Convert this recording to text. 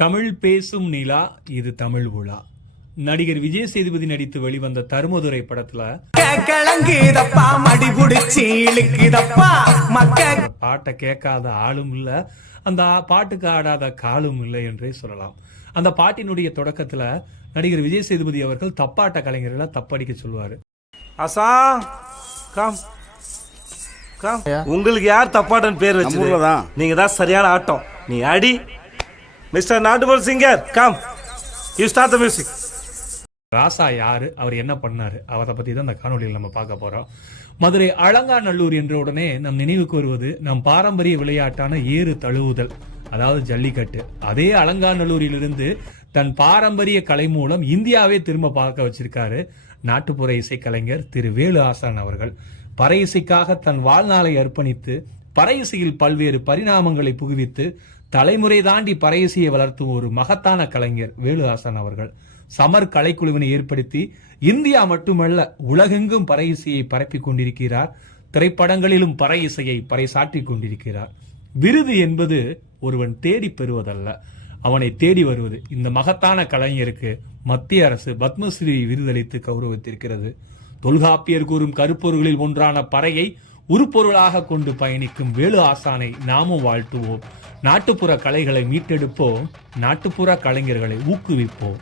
தமிழ் பேசும் நிலா இது தமிழ் விழா. நடிகர் விஜய் சேதுபதி நடித்து வெளிவந்த தருமதுரை படத்துல பாட்டை கேட்காத ஆளும் இல்ல, அந்த பாட்டுக்கு ஆடாத காலும் இல்லை என்றே சொல்லலாம். அந்த பாட்டினுடைய தொடக்கத்துல நடிகர் விஜய் சேதுபதி அவர்கள் தப்பாட்ட கலைஞர்களை தப்படிக்க சொல்லுவாரு. உங்களுக்கு யார் தப்பாட்டன் பேர் வச்சது? நீங்க தான் சரியான ஆட்டம். நீ அடி மிஸ்டர் நாட்டுபுற singer, come you start the music. ராசா யாரு, அவர் என்ன பண்ணாரு, அவரை பத்தி தான் இந்த காணொலியில் நம்ம பார்க்க போறோம். மதுரை அலங்காநல்லூர் என்ற உடனே நம் நினைவுக்கு வருவது நம் பாரம்பரிய விளையாட்டான ஏறு தழுவுதல், அதாவது ஜல்லிக்கட்டு. அதே அலங்காநல்லூரிலிருந்து தன் பாரம்பரிய கலை மூலம் இந்தியாவே திரும்ப பார்க்க வச்சிருக்காரு நாட்டுப்புற இசைக்கலைஞர் திரு வேலு ஆசான் அவர்கள். பறை இசைக்காக தன் வாழ்நாளை அர்ப்பணித்து பறை இசையில் பல்வேறு பரிணாமங்களை புகுவித்து தலைமுறை தாண்டி பறை இசையை வளர்த்தும் ஒரு மகத்தான கலைஞர் வேலு ஆசான் அவர்கள். சமர் கலைக்குழுவினை ஏற்படுத்தி இந்தியா மட்டுமல்ல உலகெங்கும் பறை இசையை பரப்பிக் கொண்டிருக்கிறார். திரைப்படங்களிலும் பறை இசையை பறைசாற்றிக் கொண்டிருக்கிறார். விருது என்பது ஒருவன் தேடி பெறுவதல்ல, அவனை தேடி வருவது. இந்த மகத்தான கலைஞருக்கு மத்திய அரசு பத்மஸ்ரீ விருதளித்து கௌரவித்திருக்கிறது. தொல்காப்பியர் கூறும் கருப்பொருள்களில் ஒன்றான பறையை உருப்பொருளாக கொண்டு பயணிக்கும் வேலு ஆசானை நாமும் வாழ்த்துவோம். நாட்டுப்புற கலைகளை மீட்டெடுப்போம், நாட்டுப்புற கலைஞர்களை ஊக்குவிப்போம்.